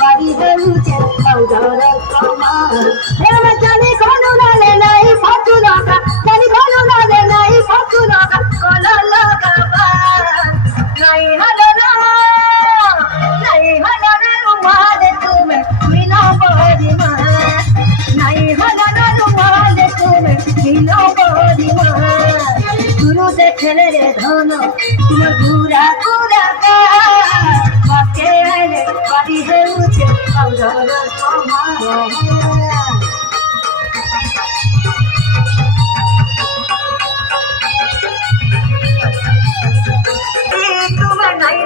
বাড়ি হচ্ছে মৌজর কমার জানি কোনো নালে নাই ফাটু লাগা জানি কোনো নালে নাই ফাটু লাগা কলা লাগাবা নাই হলো না নাই হলো না রুমাল তুমি মিলো বড়িমা নাই হলো না রুমাল তুমি মিলো বড়িমা গুরু দেখলে রে ধন তোমার ঘুরা ঘুরা বাকে আইলে বাড়ি হচ্ছে মৌজর কমার তোমার নাই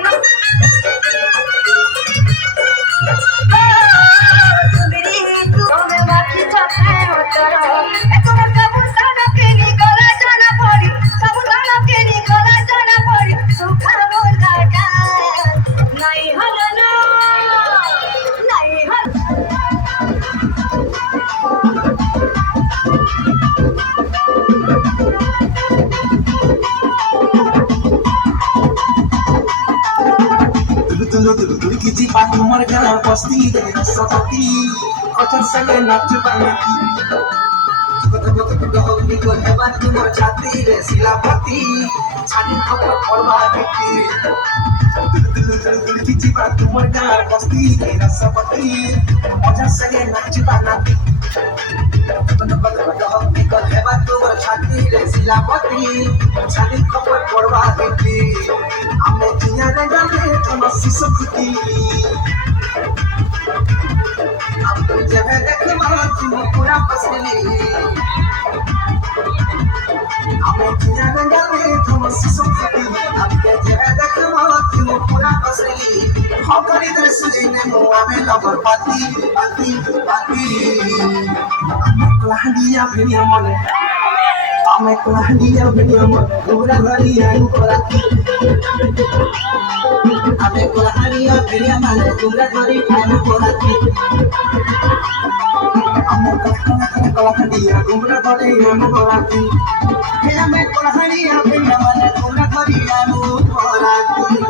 Kiji patu marga pasti dari sotati Kotor sange nachu banati Kota niko hebat tumor jati re silapati Chani khapar korba beti Kiji patu marga pasti dari sotati Kotor sange nachu banati Niko hebat tumor jati re silapati Chani khapar korba beti Ame dunia regale thama siso khuti Ab jab dekhe mala tum pura pasli Ame dunia regale thama siso khuti Ab jab dekhe mala tum pura pasli Khokari dar sujine mo ame lover pati pati pati Ame klahdiya bhiya mole Ame klahdiya bhiya mole Dura gariya korati Ame kolahariya bhiya mole Dura gari ame korati Ame kolahariya dura gari ame korati Ame kolahariya bhiya mole Dura gari ame korati